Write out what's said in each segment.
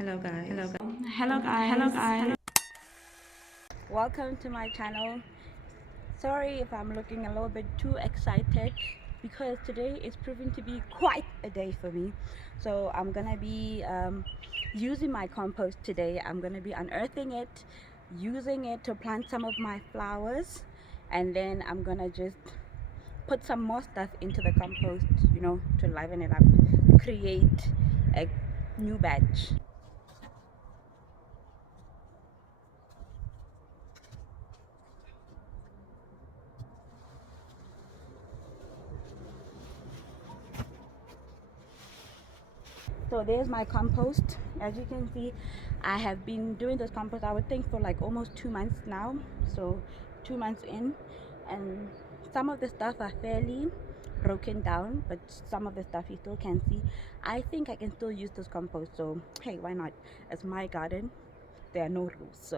Hello guys. Hello guys. Welcome to my channel. Sorry if I'm looking a little bit too excited because today is proving to be quite a day for me. So I'm gonna be using my compost today. I'm gonna be unearthing it, using it to plant some of my flowers, and then I'm gonna just put some more stuff into the compost, to liven it up, create a new batch. So there's my compost. As you can see, I have been doing this compost, I would think, for like almost 2 months now. So 2 months in, and some of the stuff are fairly broken down, but some of the stuff you still can see. I think I can still use this compost, so hey, why not? It's my garden, there are no rules.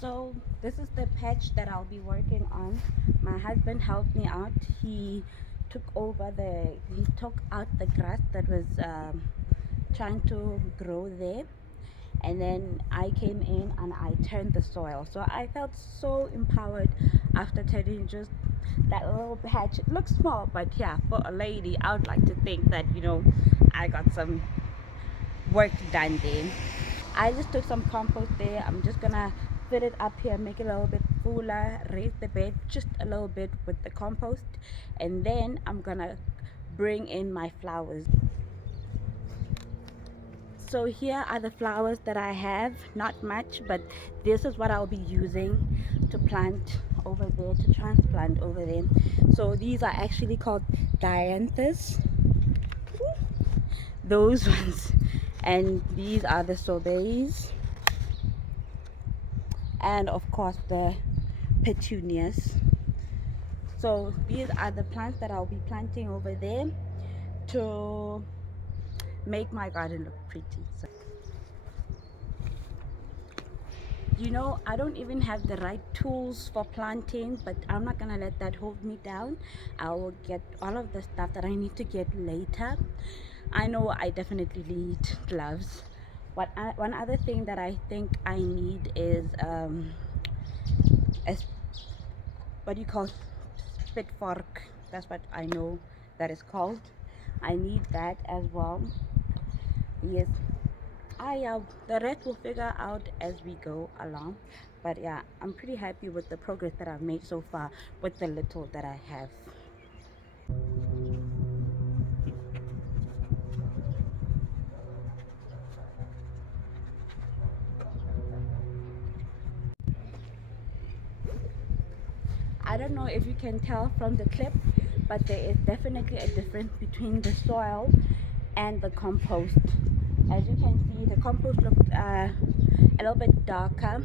So this is the patch that I'll be working on. My husband helped me out. He took out the grass that was trying to grow there, and then I came in and I turned the soil. So I felt so empowered after turning just that little patch. It looks small, but yeah, for a lady, I would like to think that I got some work done there. I just took some compost there. I'm just gonna fill it up here, make it a little bit fuller, raise the bed just a little bit with the compost, and then I'm gonna bring in my flowers. So here are the flowers that I have. Not much, but this is what I'll be using to plant over there, to transplant over there. So these are actually called dianthus, those ones, and these are the sobays, and of course the petunias. So these are the plants that I'll be planting over there to make my garden look pretty. So, I don't even have the right tools for planting, but I'm not gonna let that hold me down. I will get all of the stuff that I need to get later. I know I definitely need gloves. One other thing that I think I need is a, what do you call, spit fork. That's what I know that is called. I need that as well. Yes, the rest will figure out as we go along, but yeah, I'm pretty happy with the progress that I've made so far with the little that I have. I don't know if you can tell from the clip, but there is definitely a difference between the soil and the compost. As you can see, the compost looks a little bit darker,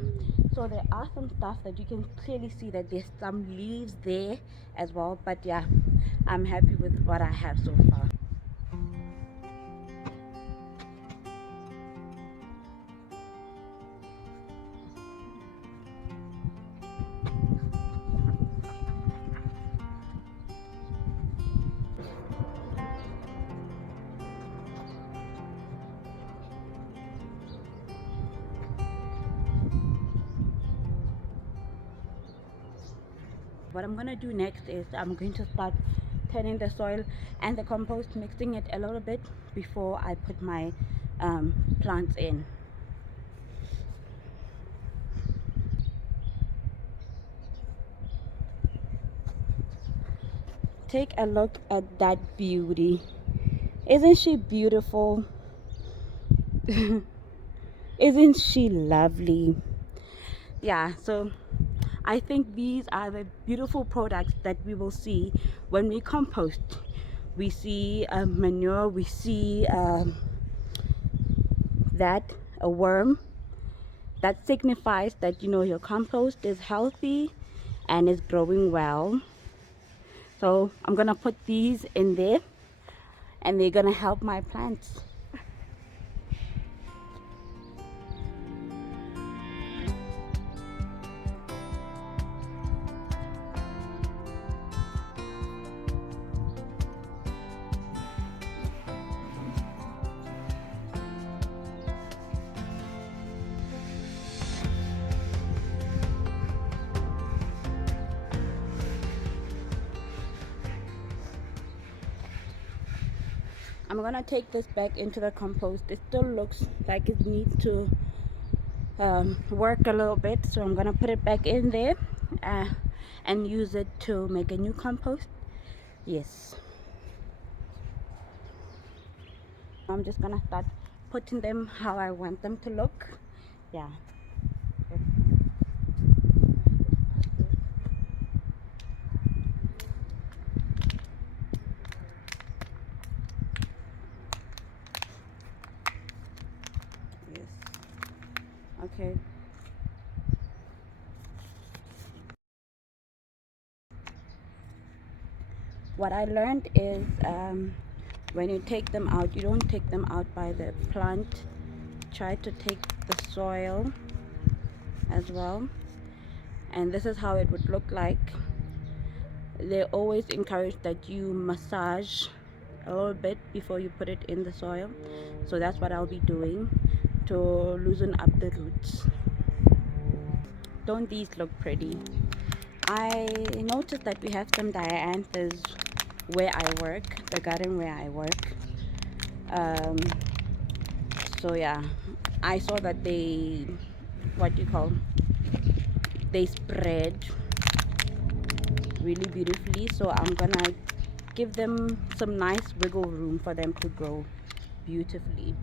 so there are some stuff that you can clearly see that there's some leaves there as well, but yeah, I'm happy with what I have so far. What I'm going to do next is I'm going to start turning the soil and the compost, mixing it a little bit before I put my plants in. Take a look at that beauty. Isn't she beautiful? Isn't she lovely? Yeah, so I think these are the beautiful products that we will see when we compost. We see manure, we see that a worm. That signifies that your compost is healthy and is growing well. So I'm gonna put these in there and they're gonna help my plants. I'm gonna take this back into the compost. It still looks like it needs to work a little bit, so I'm gonna put it back in there uh, and use it to make a new compost. Yes, I'm just gonna start putting them how I want them to look. Yeah. Yes. Okay. What I learned is when you take them out, you don't take them out by the plant. Try to take the soil as well, and this is how it would look like. They always encourage that you massage a little bit before you put it in the soil, so that's what I'll be doing to loosen up the roots. Don't these look pretty? I noticed that we have some dianthus where I work, the garden where I work. um, so yeah, I saw that they, what do you call, they spread really beautifully, so I'm gonna give them some nice wiggle room for them to grow beautifully.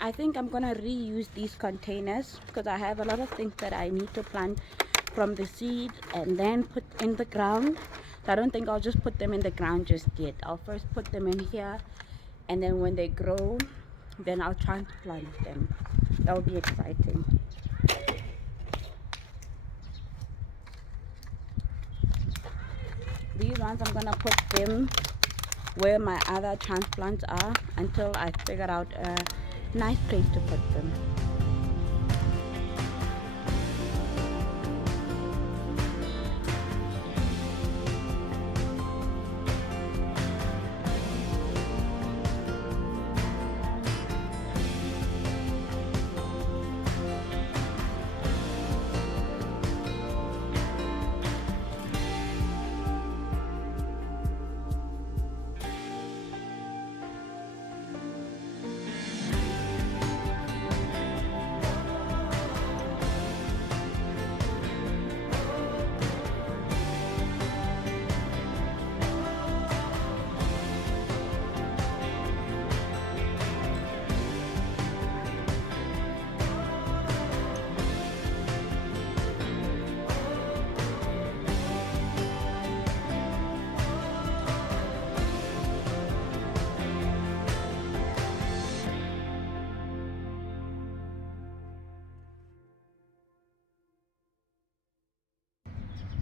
I think I'm gonna reuse these containers because I have a lot of things that I need to plant from the seed and then put in the ground. So I don't think I'll just put them in the ground just yet. I'll first put them in here, and then when they grow, then I'll transplant them. That'll be exciting. These ones I'm gonna put them where my other transplants are until I figure out a nice place to put them.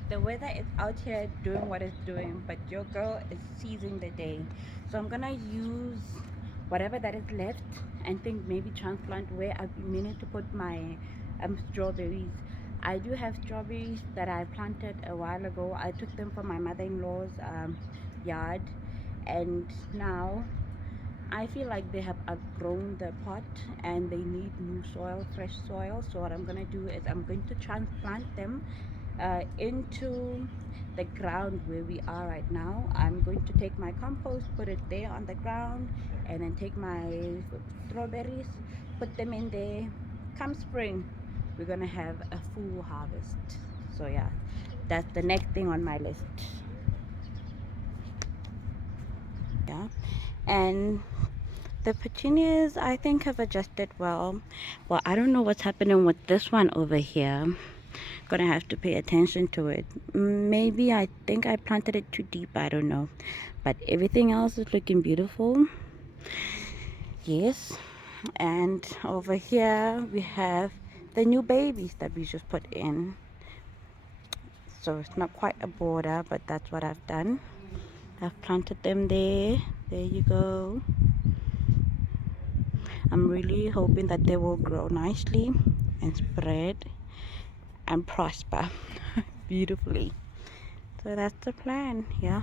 The weather is out here doing what it's doing, but your girl is seizing the day. So I'm gonna use whatever that is left and think maybe transplant where I've been meaning to put my strawberries. I do have strawberries that I planted a while ago. I took them from my mother-in-law's yard, and now I feel like they have outgrown the pot and they need new soil, fresh soil. So what I'm gonna do is I'm going to transplant them into the ground where we are right now. I'm going to take my compost, put it there on the ground, and then take my strawberries, put them in there. Come spring, we're gonna have a full harvest. So yeah, that's the next thing on my list. Yeah, and the petunias I think have adjusted well. Well, I don't know what's happening with this one over here. Gonna have to pay attention to it. Maybe I think I planted it too deep, I don't know, but everything else is looking beautiful. Yes, and over here we have the new babies that we just put in. So it's not quite a border, but that's what I've done. I've planted them there. There you go. I'm really hoping that they will grow nicely and spread and prosper beautifully. So that's the plan, yeah.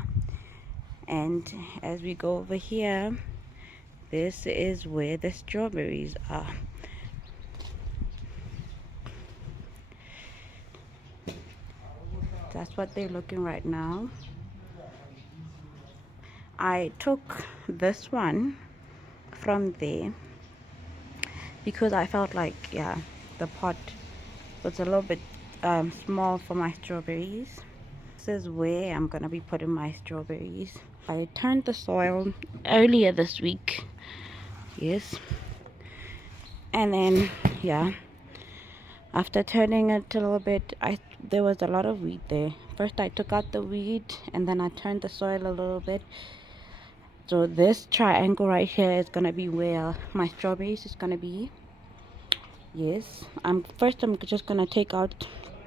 And as we go over here, this is where the strawberries are. That's what they're looking right now. I took this one from there because I felt like, yeah, the pot was a little bit small for my strawberries. This is where I'm gonna be putting my strawberries. I turned the soil earlier this week, yes, and then yeah, after turning it a little bit, there was a lot of weed there. First I took out the weed and then I turned the soil a little bit. So this triangle right here is gonna be where my strawberries is gonna be. Yes, I'm just gonna take out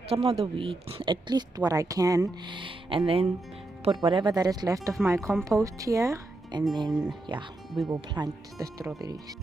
some of the weeds, at least what I can, and then put whatever that is left of my compost here, and then yeah, we will plant the strawberries.